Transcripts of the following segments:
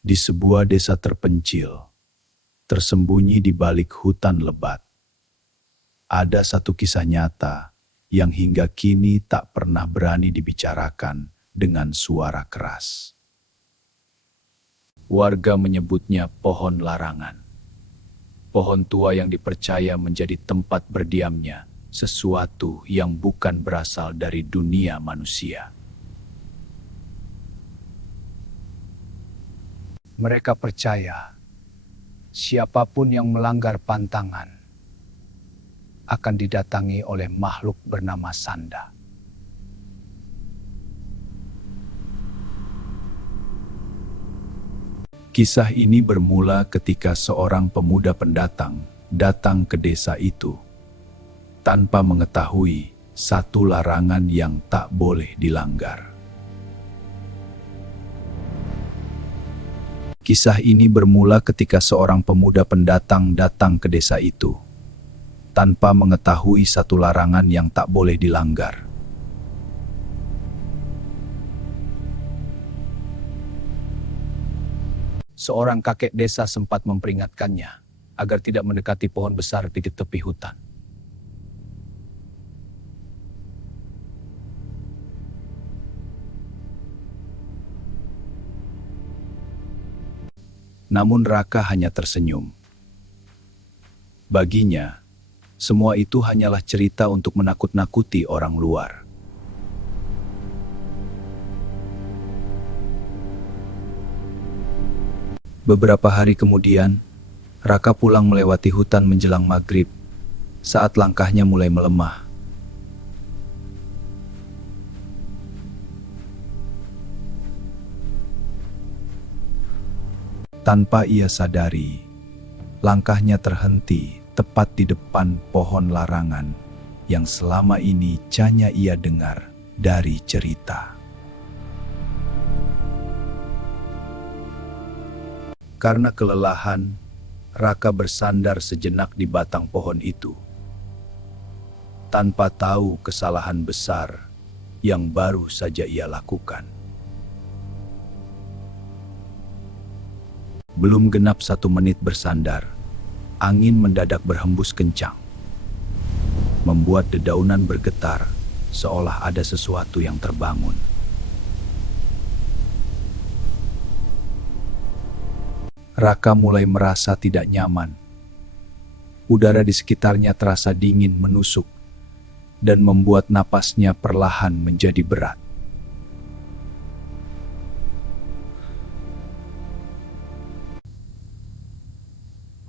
Di sebuah desa terpencil, tersembunyi di balik hutan lebat, ada satu kisah nyata yang hingga kini tak pernah berani dibicarakan dengan suara keras. Warga menyebutnya pohon larangan. Pohon tua yang dipercaya menjadi tempat berdiamnya sesuatu yang bukan berasal dari dunia manusia. Mereka percaya siapapun yang melanggar pantangan akan didatangi oleh makhluk bernama Sanda. Kisah ini bermula ketika seorang pemuda pendatang datang ke desa itu tanpa mengetahui satu larangan yang tak boleh dilanggar. Kisah ini bermula ketika seorang pemuda pendatang datang ke desa itu tanpa mengetahui satu larangan yang tak boleh dilanggar. Seorang kakek desa sempat memperingatkannya agar tidak mendekati pohon besar di tepi hutan. Namun Raka hanya tersenyum. Baginya, semua itu hanyalah cerita untuk menakut-nakuti orang luar. Beberapa hari kemudian, Raka pulang melewati hutan menjelang maghrib saat langkahnya mulai melemah. Tanpa ia sadari, langkahnya terhenti tepat di depan pohon larangan yang selama ini hanya ia dengar dari cerita. Karena kelelahan, Raka bersandar sejenak di batang pohon itu, tanpa tahu kesalahan besar yang baru saja ia lakukan. Belum genap 1 menit bersandar, angin mendadak berhembus kencang, membuat dedaunan bergetar seolah ada sesuatu yang terbangun. Raka mulai merasa tidak nyaman. Udara di sekitarnya terasa dingin menusuk dan membuat napasnya perlahan menjadi berat.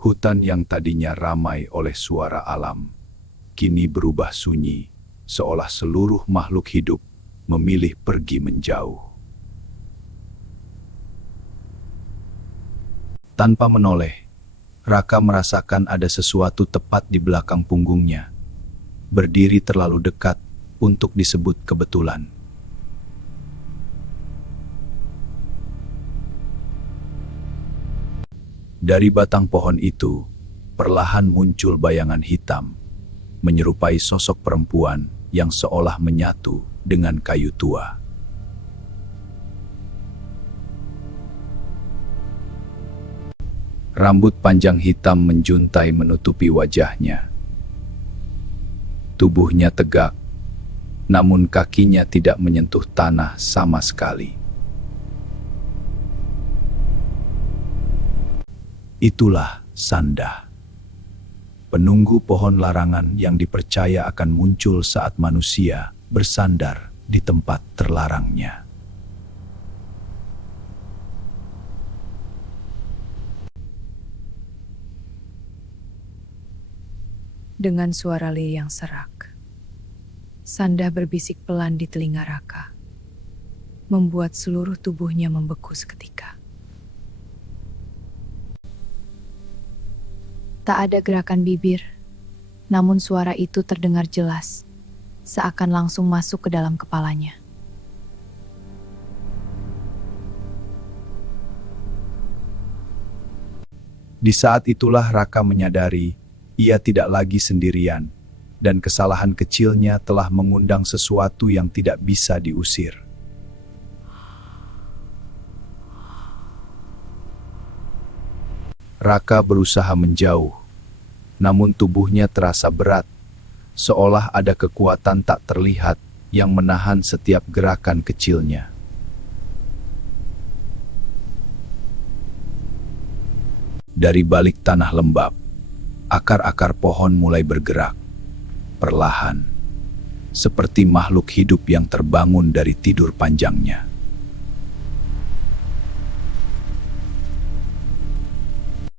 Hutan yang tadinya ramai oleh suara alam, kini berubah sunyi, seolah seluruh makhluk hidup memilih pergi menjauh. Tanpa menoleh, Raka merasakan ada sesuatu tepat di belakang punggungnya, berdiri terlalu dekat untuk disebut kebetulan. Dari batang pohon itu, perlahan muncul bayangan hitam, menyerupai sosok perempuan yang seolah menyatu dengan kayu tua. Rambut panjang hitam menjuntai menutupi wajahnya. Tubuhnya tegak, namun kakinya tidak menyentuh tanah sama sekali. Itulah Sanda, penunggu pohon larangan yang dipercaya akan muncul saat manusia bersandar di tempat terlarangnya. Dengan suara lirih yang serak, Sanda berbisik pelan di telinga Raka, membuat seluruh tubuhnya membeku seketika. Tak ada gerakan bibir, namun suara itu terdengar jelas, seakan langsung masuk ke dalam kepalanya. Di saat itulah Raka menyadari ia tidak lagi sendirian, dan kesalahan kecilnya telah mengundang sesuatu yang tidak bisa diusir. Raka berusaha menjauh, namun tubuhnya terasa berat, seolah ada kekuatan tak terlihat yang menahan setiap gerakan kecilnya. Dari balik tanah lembab, akar-akar pohon mulai bergerak, perlahan, seperti makhluk hidup yang terbangun dari tidur panjangnya.